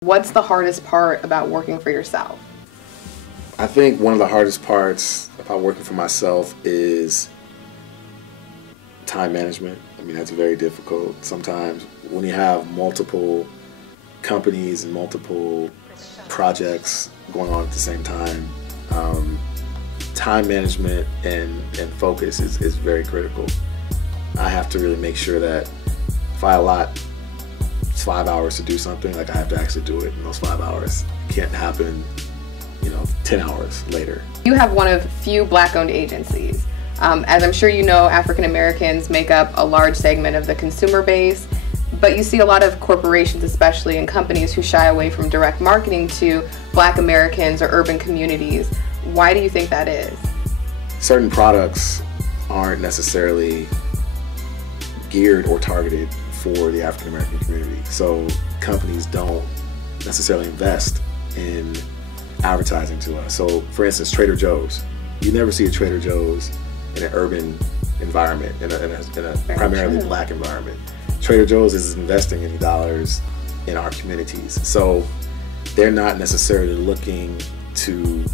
What's the hardest part about working for yourself? I think one of the hardest parts about working for myself is time management. I mean, that's very difficult. Sometimes when you have multiple companies and multiple projects going on at the same time, time management and focus is very critical. I have to really make sure that if I allot 5 hours to do something, like I have to actually do it in those 5 hours. It can't happen, 10 hours later. You have one of few Black-owned agencies. As I'm sure you know, African Americans make up a large segment of the consumer base, but you see a lot of corporations, especially in companies, who shy away from direct marketing to Black Americans or urban communities. Why do you think that is? Certain products aren't necessarily geared or targeted for the African American community. So companies don't necessarily invest in advertising to us. So for instance, Trader Joe's. You never see a Trader Joe's in an urban environment, in a primarily Black environment. Trader Joe's is investing any dollars in our communities. So they're not necessarily looking to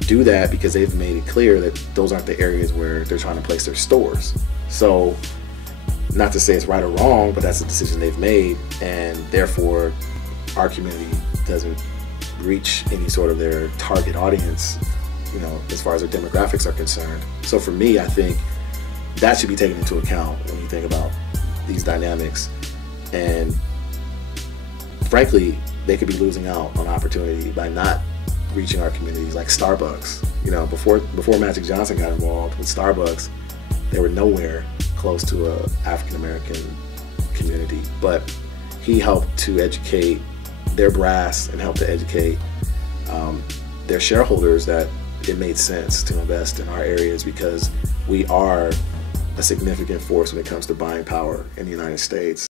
do that because they've made it clear that those aren't the areas where they're trying to place their stores. So not to say it's right or wrong, but that's a decision they've made, and therefore our community doesn't reach any sort of their target audience, as far as their demographics are concerned. So for me, I think that should be taken into account when you think about these dynamics. And frankly, they could be losing out on opportunity by not reaching our communities, like Starbucks. Before Magic Johnson got involved with Starbucks, they were nowhere close to a African American community, but he helped to educate their brass and helped to educate their shareholders that it made sense to invest in our areas because we are a significant force when it comes to buying power in the United States.